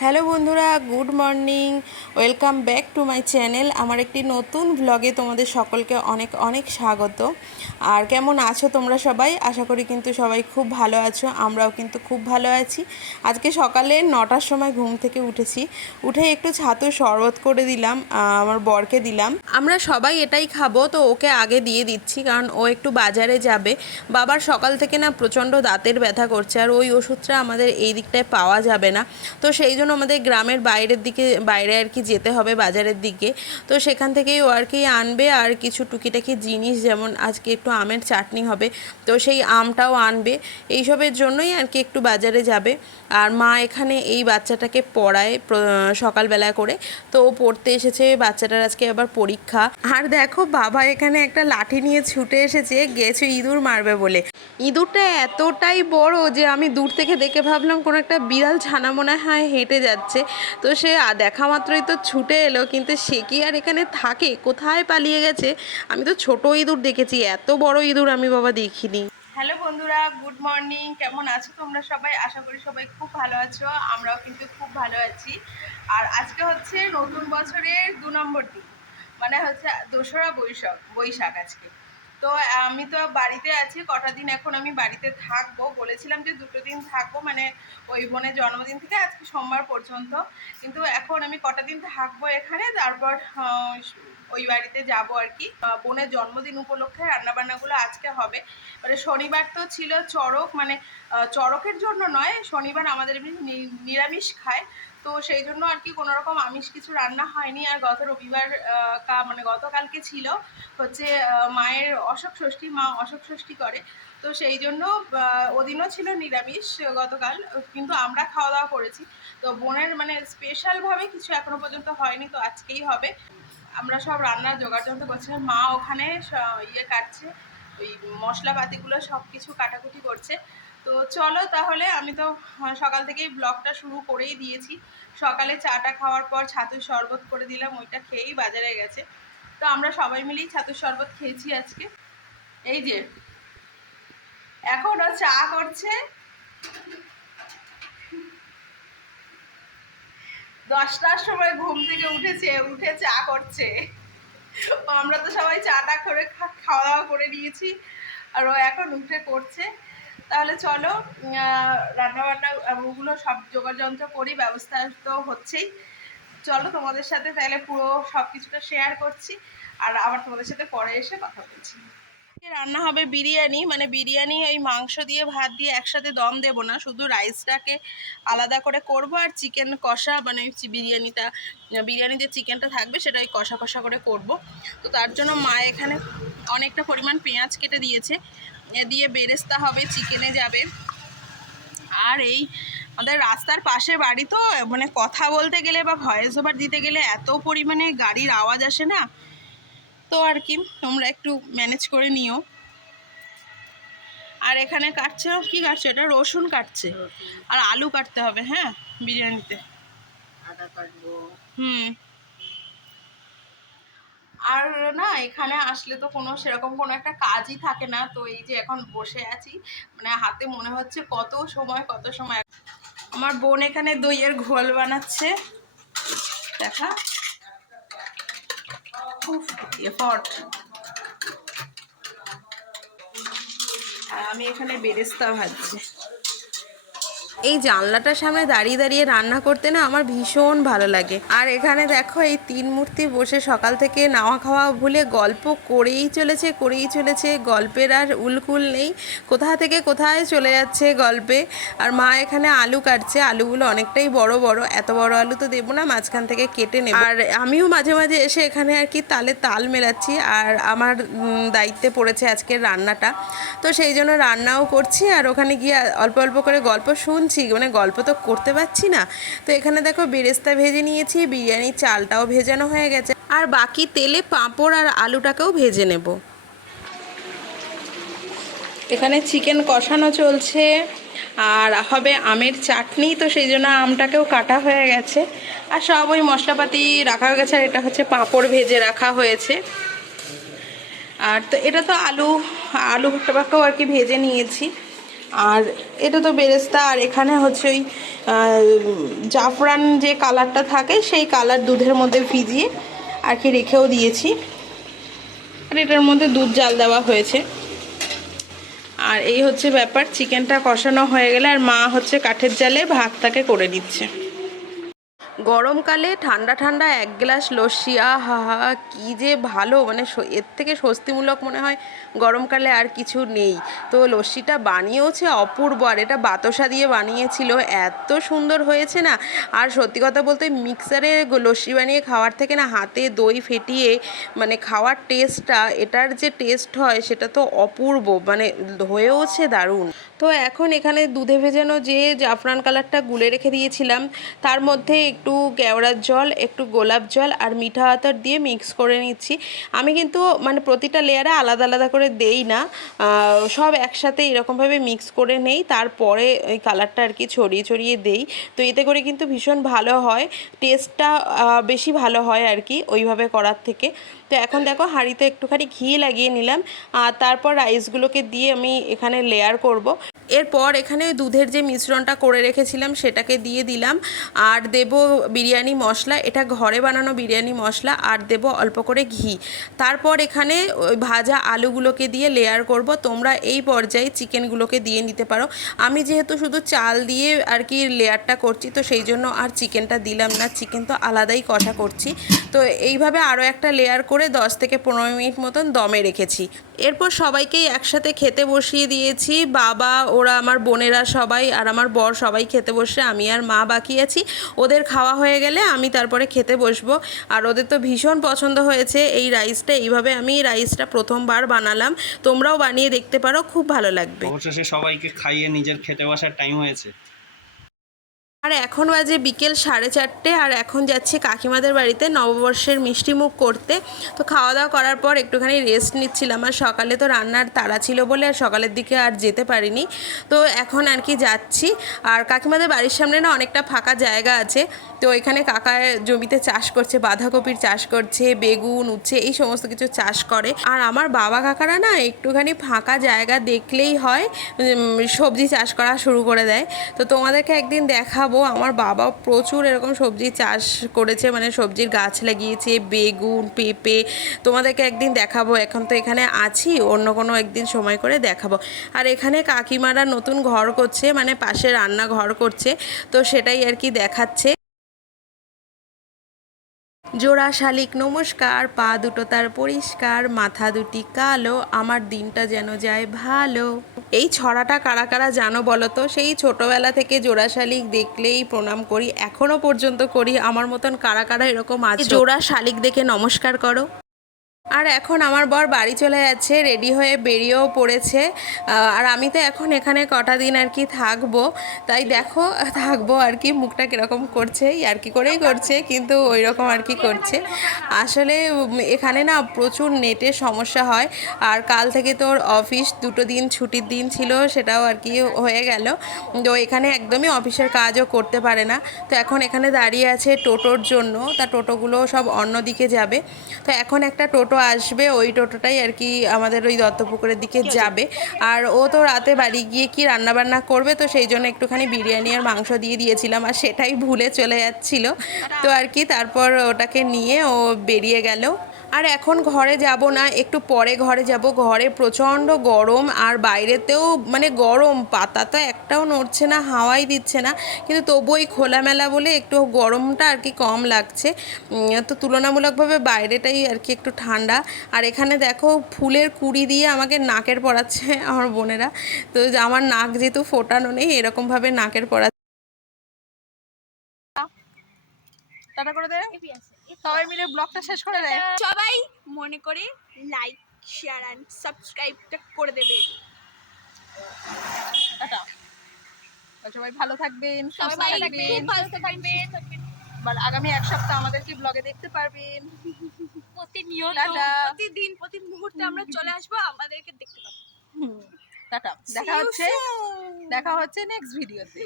Hello বন্ধুরা, good morning. Welcome back to my channel. আমার একটি নতুন ভ্লগে তোমাদের সকলকে অনেক অনেক স্বাগত। আর কেমন আছো তোমরা সবাই? আশা করি কিন্তু সবাই খুব ভালো আছো, আমরাও কিন্তু খুব ভালো আছি। আজকে সকালে 9টার সময় ঘুম থেকে উঠে একটু ছাতুর শরবত করে দিলাম, আমার বরকে দিলাম। আমরা সবাই এটাই খাবো, তো ওকে আগে দিয়ে দিচ্ছি কারণ ও একটু বাজারে যাবে। বাবার সকাল থেকে না প্রচণ্ড দাঁতের ব্যথা করছে, আর ওই ওষুধটা আমাদের এই দিকটায় পাওয়া যাবে না, তো সেই জন্য আমাদের গ্রামের বাইরে আর কি যেতে হবে বাজারের দিকে। তো সেখান থেকেই ও আর কি আনবে, আর কিছু টুকিটাকি জিনিস, যেমন আজকে একটু আমের চাটনি হবে, তো সেই আমটাও আনবে। এইসবের জন্যই আর কি একটু বাজারে যাবে। আর মা এখানে এই বাচ্চাটাকে পড়ায় সকালবেলা করে, তো ও পড়তে এসেছে। বাচ্চাটার আজকে আবার পরীক্ষা। আর দেখো, বাবা এখানে একটা লাঠি নিয়ে ছুটে এসেছে, গেছে ইঁদুর মারবে বলে। ইঁদুরটা এতটাই বড় যে আমি দূর থেকে দেখে ভাবলাম কোনো একটা বিড়াল ছানা মনে হয় হেঁটে যাচ্ছে। তো সে দেখা মাত্রই তো ছুটে এলো, কিন্তু সে কি আর এখানে থাকে? কোথায় পালিয়ে গেছে? আমি তো ছোট ইঁদুর দেখেছি, এত বড় ইঁদুর আমি বাবা দেখিনি। হ্যালো বন্ধুরা, গুড মর্নিং। কেমন আছো তোমরা সবাই? আশা করি সবাই খুব ভালো আছো, আমরাও কিন্তু খুব ভালো আছি। আর আজকে হচ্ছে নতুন বছরের 2 নম্বর দিন, মানে হচ্ছে 2রা বৈশাখ আজকে। তো আমি তো বাড়িতে আছি কটা দিন, এখন আমি বাড়িতে থাকবো। বলেছিলাম যে 2 দিন থাকবো, মানে ওই বোনের জন্মদিন থেকে আজকে সোমবার পর্যন্ত। কিন্তু এখন আমি কটা দিন থাকবো এখানে, তারপর ওই বাড়িতে যাব আর কি। বোনের জন্মদিন উপলক্ষে রান্নাবান্নাগুলো আজকে হবে। মানে শনিবার তো ছিল চড়ক, মানে চড়কের জন্য নয়, শনিবার আমাদের নিরামিষ খায়, তো সেই জন্য আর কি কোনো রকম আমিষ কিছু রান্না হয়নি। আর গত রবিবার মানে গতকালকে ছিল হচ্ছে মায়ের অশোক ষষ্ঠী, মা অশোক ষষ্ঠী করে, তো সেই জন্য ওদিনও ছিল নিরামিষ গতকাল, কিন্তু আমরা খাওয়া দাওয়া করেছি। তো বোনের মানে স্পেশালভাবে কিছু এখনো পর্যন্ত হয়নি, তো আজকেই হবে। আমরা সব রান্নার জোগাড় যন্ত্র করছি, মা ওখানে কাটছে, ওই মশলাপাতিগুলো সব কিছু কাটাকুটি করছে। তো চলো তাহলে, আমি তো সকাল থেকেই ব্লগটা শুরু করেই দিয়েছি। সকালে চাটা খাওয়ার পর ছাতুর শরবত করে দিলাম, ওইটা খেয়েই বাজারে গেছে। তো আমরা সবাই মিলেই ছাতুর শরবত খেয়েছি আজকে। এই যে এখনও চা করছে, 10টার সময় ঘুম থেকে উঠে চা করছে। আমরা তো সবাই চাটা করে খাওয়া দাওয়া করে নিয়েছি, আর ও এখন উঠে করছে। তাহলে চলো, রান্নাবান্না ওগুলো সব জোগাড় যন্ত্র করি, ব্যবস্থা তো হচ্ছেই। চলো তোমাদের সাথে তাহলে পুরো সব কিছুটা শেয়ার করছি, আর আবার তোমাদের সাথে পরে এসে কথা বলছি। রান্না হবে বিরিয়ানি, মানে বিরিয়ানি ওই মাংস দিয়ে ভাত দিয়ে একসাথে দম দেবো না, শুধু রাইসটাকে আলাদা করে করব, আর চিকেন কষা, মানে বিরিয়ানি যে চিকেনটা থাকবে সেটা ওই কষা কষা করে করব। তো তার জন্য মা এখানে অনেকটা পরিমাণ পেঁয়াজ কেটে দিয়েছে, এ দিয়ে বেরেস্তা হবে, চিকেনে যাবে। আর এই আমাদের রাস্তার পাশে বাড়ি, তো মানে কথা বলতে গেলে বা ভয়েস ওভার দিতে গেলে এত পরিমাণে গাড়ির আওয়াজ আসে না, তো আর কি তোমরা একটু ম্যানেজ করে নিও। আর এখানে কাটছে, কি কাটছে? এটা রসুন কাটছে, আর আলু কাটতে হবে। হ্যাঁ, বিরিয়ানিতে আদা কাটবো। আর না, এখানে আসলে তো সেরকম কোনো একটা কাজই থাকে না, তো এই যে এখন বসে আছি, মানে হাতে মনে হচ্ছে কত সময়। আমার বোন এখানে দইয়ের ঘোল বানাচ্ছে, দেখা খুব এফর্ট। আর আমি এখানে বেরেস্তা ভাজছি। এই জানলাটার সামনে দাঁড়িয়ে দাঁড়িয়ে রান্না করতে না আমার ভীষণ ভালো লাগে। আর এখানে দেখো, এই 3 মূর্তি বসে সকাল থেকে নাওয়া খাওয়া ভুলে গল্প করেই চলেছে। গল্পের আর উলকুল নেই, কোথা থেকে কোথায় চলে যাচ্ছে গল্পে। আর মা এখানে আলু কাটছে, আলুগুলো অনেকটাই বড় বড়, এত বড় আলু তো দেবো না, মাঝখান থেকে কেটে নেব। আর আমিও মাঝে মাঝে এসে এখানে আর কি তালে তাল মেলাচ্ছি, আর আমার দায়িত্বে পড়েছে আজকের রান্নাটা, তো সেই জন্য রান্নাও করছি, আর ওখানে গিয়ে অল্প অল্প করে গল্প শুনছি, মানে গল্প তো করতে পারছি না। তো এখানে দেখো বেরেস্তা ভেজে নিয়েছি, বিরিয়ানির চালটাও ভেজানো হয়ে গেছে, আর বাকি তেলে পাঁপড় আর আলুটাকেও ভেজে নেব। এখানে চিকেন কষানো চলছে, আর হবে আমের চাটনি, তো সেই জন্য আমটাকেও কাটা হয়ে গেছে, আর সব ওই মশলাপাতি রাখা হয়ে গেছে। আর এটা হচ্ছে পাঁপড় ভেজে রাখা হয়েছে। আর তো এটা তো আলুটাকেও আর কি ভেজে নিয়েছি। আর এটা তো বেরেস্তা, আর এখানে হচ্ছে ওই জাফরান যে কালারটা থাকে সেই কালার দুধের মধ্যে ভিজিয়ে আর কি রেখেও দিয়েছি। আর এটার মধ্যে দুধ জাল দেওয়া হয়েছে। আর এই হচ্ছে ব্যাপার, চিকেনটা কষানো হয়ে গেলে আর মা হচ্ছে কাঠের জালে ভাতটাকে করে দিচ্ছে। গরমকালে ঠান্ডা ঠান্ডা এক গ্লাস লস্যি, আহা হা, কী যে ভালো, মানে এর থেকে স্বস্তিমূলক মনে হয় গরমকালে আর কিছু নেই। তো লস্যিটা বানিয়েওছে অপূর্ব, আর এটা বাতাসা দিয়ে বানিয়েছিল, এত সুন্দর হয়েছে না। আর সত্যি কথা বলতে মিক্সারে লস্যি বানিয়ে খাওয়ার থেকে না হাতে দই ফেটিয়ে মানে খাওয়ার টেস্টটা, এটার যে টেস্ট হয় সেটা তো অপূর্ব, মানে হয়েওছে দারুণ। তো এখন এখানে দুধে ভেজানো যে জাফরান কালারটা গুলে রেখে দিয়েছিলাম তার মধ্যে একটু কেওড়ার জল, একটু গোলাপ জল আর মিঠা আতর দিয়ে মিক্স করে নিচ্ছি। আমি কিন্তু মানে প্রতিটা লেয়ারে আলাদা আলাদা করে দেই না, সব একসাথে এরকমভাবে মিক্স করে নেই, তারপরে ওই কালারটা আর কি ছড়িয়ে ছড়িয়ে দেই। তো এতে করে কিন্তু ভীষণ ভালো হয়, টেস্টটা বেশি ভালো হয় আর কি ওইভাবে করার থেকে। তো এখন দেখো হাঁড়িতে একটুখানি ঘি লাগিয়ে নিলাম, আর তারপর রাইসগুলোকে দিয়ে আমি এখানে লেয়ার করব। এরপর এখানে দুধের যে মিশ্রণটা করে রেখেছিলাম সেটাকে দিয়ে দিলাম, আর দেব বিরিয়ানি মশলা, এটা ঘরে বানানো বিরিয়ানি মশলা, আর দেব অল্প করে ঘি। তারপর এখানে ওই ভাজা আলুগুলোকে দিয়ে লেয়ার করব। তোমরা এই পর্যায়ে চিকেনগুলোকে দিয়ে নিতে পারো। আমি যেহেতু শুধু চাল দিয়ে আর কি লেয়ারটা করছি, তো সেই জন্য আর চিকেনটা দিলাম না, চিকেন তো আলাদাই কষা করছি। তো এইভাবে আরও একটা লেয়ার করে 10 থেকে 15 মিনিট মতন দমে রেখেছি। এরপর সবাইকেই একসাথে খেতে বসিয়ে দিয়েছি, বাবা, ওরা আমার বোনেরা সবাই আর আমার বর সবাই খেতে বসে, আমি আর মা বাকি আছি। ওদের খাওয়া হয়ে গেলে আমি তারপরে খেতে বসবো। আর ওদের তো ভীষণ পছন্দ হয়েছে এই রাইসটা, এইভাবে আমি রাইসটা প্রথমবার বানালাম, তোমরাও বানিয়ে দেখতে পারো, খুব ভালো লাগবে। অবশেষে সবাইকে খাইয়ে নিজের খেতে বসার টাইম হয়েছে। আর এখন বাজে বিকেল 4:30, আর এখন যাচ্ছি কাকিমাদের বাড়িতে নববর্ষের মিষ্টিমুখ করতে। তো খাওয়া দাওয়া করার পর একটুখানি রেস্ট নিচ্ছিলাম, আর সকালে তো রান্নার তাড়া ছিল বলে আর সকালের দিকে আর যেতে পারিনি। তো এখন আর কি যাচ্ছি। আর কাকিমাদের বাড়ির সামনে না অনেকটা ফাঁকা জায়গা আছে, তো এখানে কাকা জমিতে চাষ করছে, বাঁধাকপির চাষ করছে, বেগুন, উচ্ছে, এই সমস্ত কিছু চাষ করে। আর আমার বাবা কাকারা না একটুখানি ফাঁকা জায়গা দেখলেই হয় সবজি চাষ করা শুরু করে দেয়। তো তোমাদেরকে একদিন দেখাবো, আমার বাবা প্রচুর এরকম সবজি চাষ করেছে, মানে সবজির গাছ লাগিয়েছে, বেগুন, পেঁপে, তোমাদেরকে একদিন দেখাবো। এখন তো এখানে আছি, অন্য কোনো একদিন সময় করে দেখাবো। আর এখানে কাকিমারা নতুন ঘর করছে, মানে পাশে রান্নাঘর করছে, তো সেটাই আর কি দেখাচ্ছে। জোড়া শালিক নমস্কার, পা দুটো তার পরিষ্কার, মাথা দুটি কালো, আমার দিনটা যেন যায় ভালো। এই ছড়াটা কারা কারা জানো বলো তো? সেই ছোটবেলা থেকে জোড়া শালিক দেখলেই প্রণাম করি, এখনো পর্যন্ত করি। আমার মতন কারা কারা এরকম আছে জোড়া শালিক দেখে নমস্কার করো? আর এখন আমার বর বাড়ি চলে যাচ্ছে, রেডি হয়ে বেরিয়েও পড়েছে। আর আমি তো এখন এখানে কটা দিন আর কি থাকবো, তাই দেখো থাকবো আর কি, মুখটা কীরকম করছে, আর কি করেই করছে, কিন্তু ওই রকম আর কি করছে। আসলে এখানে না প্রচুর নেটের সমস্যা হয়, আর কাল থেকে তোর অফিস 2 দিন ছুটির দিন ছিল, সেটাও আর কি হয়ে গেল। তো এখানে একদমই অফিসের কাজও করতে পারে না। তো এখন এখানে দাঁড়িয়ে আছে টোটোর জন্য, তা টোটোগুলো সব অন্যদিকে যাবে। তো এখন একটা টোটো আসবে, ওই টোটোটাই আর কি আমাদের ওই দত্তপুকুরের দিকে যাবে। আর ও তো রাতে বাড়ি গিয়ে কি রান্নাবান্না করবে, তো সেই জন্য একটুখানি বিরিয়ানি আর মাংস দিয়ে দিয়েছিলাম, আর সেটাই ভুলে চলে যাচ্ছিলো। তো আর কি তারপর ওটাকে নিয়ে ও বেরিয়ে গেল। আর এখন ঘরে যাব না, একটু পরে ঘরে যাব। ঘরে প্রচণ্ড গরম, আর বাইরেতেও মানে গরম, পাতা তো একটাও নড়ছে না, হাওয়াই দিচ্ছে না, কিন্তু তবুই খোলামেলা বলে একটু গরমটা আর কি কম লাগছে। তো তুলনামূলকভাবে বাইরেটাই আর কি একটু ঠান্ডা। আর এখানে দেখো ফুলের কুড়ি দিয়ে আমাকে নাকের পরাচ্ছে আমার বোনেরা। তো আমার নাক যেহেতু ফোটানো নেই, এরকমভাবে নাকের পরা। টাটা করে দে, সবাই মিলে ব্লগটা শেষ করে দেয়। সবাই মনে করে লাইক, শেয়ার এন্ড সাবস্ক্রাইবটা করে দেবেন। টাটা, সবাই ভালো থাকবেন, সবাই খুব ভালো থাকবেন। আগামী 1 সপ্তাহ আমাদেরকে ব্লগে দেখতে পারবেন প্রতিনিয়ত, প্রতিদিন, প্রতি মুহূর্তে আমরা চলে আসবো, আমাদেরকে দেখতে পাবেন। টাটা, দেখা হচ্ছে নেক্সট ভিডিওতে।